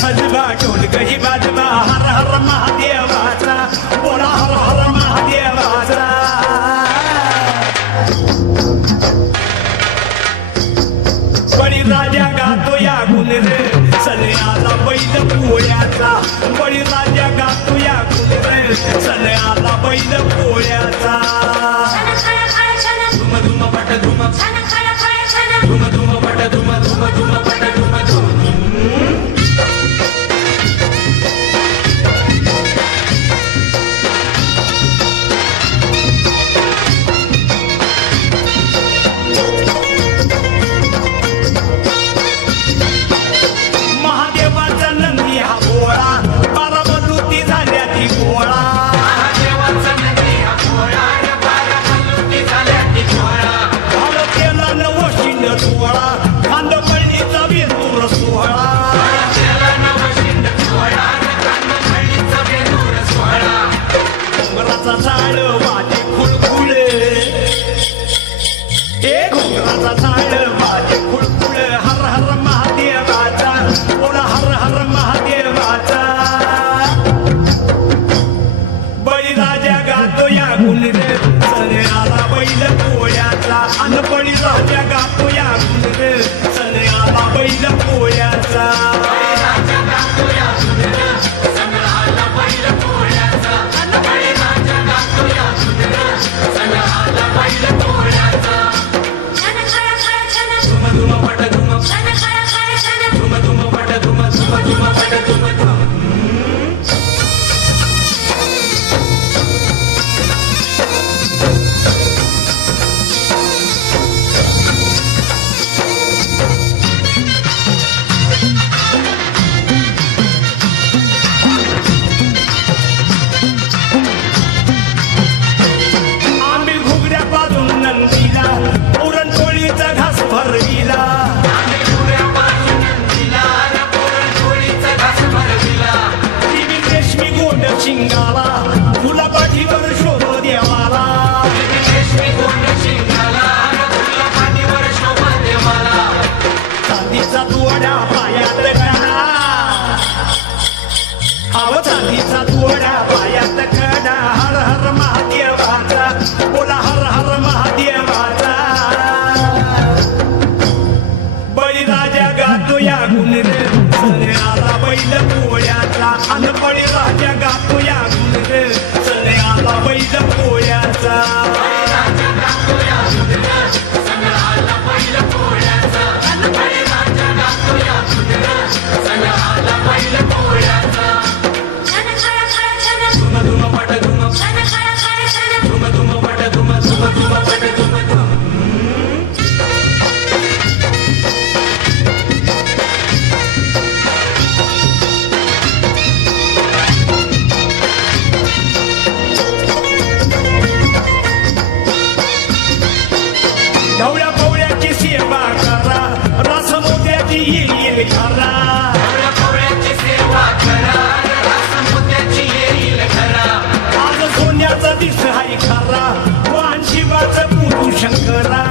सजवा ढोलकही वाजवा हर हर महादेवाचा बोला हर हर महादेवाचा बळीराजा गातो या गुण रे सन्याला बैल पोळ्याचा बळीराजा गातो या गुण रे सन्याला बैल पोळ्याचा धुम धुम पट धुम धुम धुम पट धुम धुम धुम पट धुम धुम महादेवाचा नंदी हा गोळा बारामती झाल्या ती गोळा महादेवाचा नंदी हा गोळा बारामती झाल्या ती गोळा केला नवशिंड सोहळा खांदपळणीचा बेंदूर सोहळा केला नवशिंड सोहळा खांदपळणीचा बेंदूर सोहळा घोंगराचा झाड वाजे खुळखुळे ए घोंगराचा झाड वाजे खुळखुळे हर हर महादेवाचा बोला हर हर महादेवाचा बळीराजा गातो या गुण रे सन्याला बैल पोळ्याचा अन बळीराजा गातो या गुण रे सन्याला बैल पोळ्याचा बळीराजा गातो या गुण रे सन्याला बैल पोळ्याचा अन बळीराजा गातो या गुण रे सन्याला बैल पोळ्याचा धुम धुम पट धुम धुम धुम पट धुम धुम धुम पट धुम धुम आंबील घुगड्या पाजून नंदीला पुरणपोळीचा घास भरविला ती रेशमी गोंड शिंगाला गुलाबाजीवर शोभ देवाला चांदीचा तुवडा पायात कडा अव चांदीचा तुवडा पायात कडा हर हर महादेवाचा बोला हर हर महादेवाचा बळीराजा गातो या गुण रे सन्याला बैल पोळ्याचा अन बळीराजा गातो या गुण रे सन्याला बैल पोळ्याचा धुम धुम पट धुम धुम धुम पट धुम धुम धुम पट धुम धुम ढवळ्या पवळ्याची सेवा करा रस मोत्याची येईल घरा आज सोन्याचा दिस हाय खरा वाहन शिवाचं पुरू शंकरा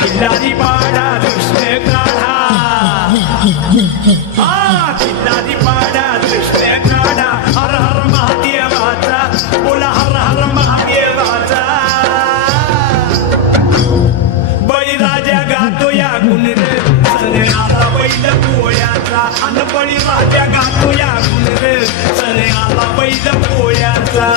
किल्लारी पाडा कृष्ण काढा किल्लारी पाडा कृष्ण काढा हर हर महादेवाचा बोला हर हर महादेवाचा बळीराजा गातो या गुण रे सन्याला बैल पोळ्याचा अन बळीराजा गातो या गुण रे सन्याला बैल पोळ्याचा